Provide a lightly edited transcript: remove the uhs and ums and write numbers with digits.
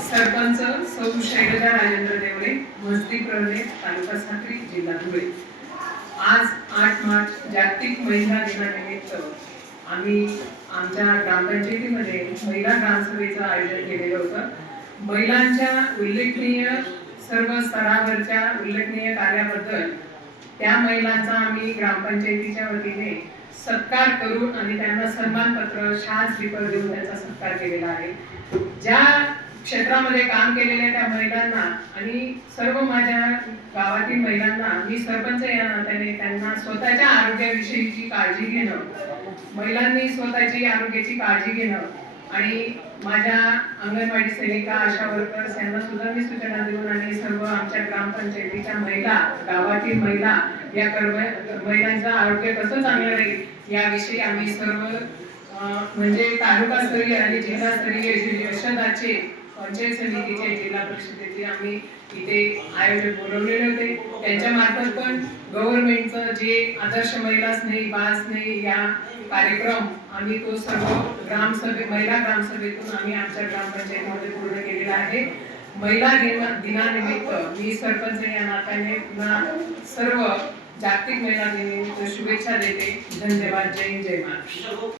सरपंच सौ शैलजा राजेंद्र देवरे, मस्ती प्रवणे, तालुका साक्री, जिल्हा धुळे। आज 8 मार्च जागतिक महिला दिनानिमित्त आम्ही आमच्या ग्रामपंचायतीमध्ये महिला ग्रामसभेचं आयोजन केलेलं होतं। महिलांच्या उल्लेखनीय सर्व स्तरावरच्या उल्लेखनीय कार्याबद्दल त्या महिलांचा आम्ही ग्रामपंचायतीच्या वतीने सत्कार करून आणि त्यांना सन्मानपत्र, शाल स्लीपर देऊन त्यांचा सत्कार केलेला आहे। ज्या क्षेत्रामध्ये काम केलेल्या त्या महिलांना आणि सर्व माझ्या गावातील महिलांना मी सरपंच या नात्याने त्यांना स्वतःच्या आरोग्याविषयीची काळजी घेणं, महिलांनी स्वतःची आरोग्याची काळजी घेणं आणि माझ्या अंगणवाडी सेविका, आशा वर्कर्स यांना सुद्धा मी सूचना देऊन आणि सर्व आमच्या ग्रामपंचायतीच्या महिला, गावातील महिला या महिलांचं आरोग्य कसं चांगलं राहील याविषयी आम्ही सर्व म्हणजे तालुकास्तरीय आणि जिल्हास्तरीय यशदाचे पंचायत समितीचे, जिल्हा परिषदेचे आम्ही इथे आयोजक बोलवलेले होते। त्यांच्या मार्फत पण गव्हर्नमेंटचं जे आदर्श महिला स्नेही, बाल स्नेही या कार्यक्रम आम्ही तो सर्व महिला ग्रामसभेतून आम्ही आमच्या ग्रामपंचायतीमध्ये पूर्ण केलेला आहे। महिला दिनानिमित्त मी सरपंच या नात्याने पुन्हा सर्व जागतिक महिला दिनानिमित्त शुभेच्छा देते। धन्यवाद। जय हिंद, जय महाराष्ट्र।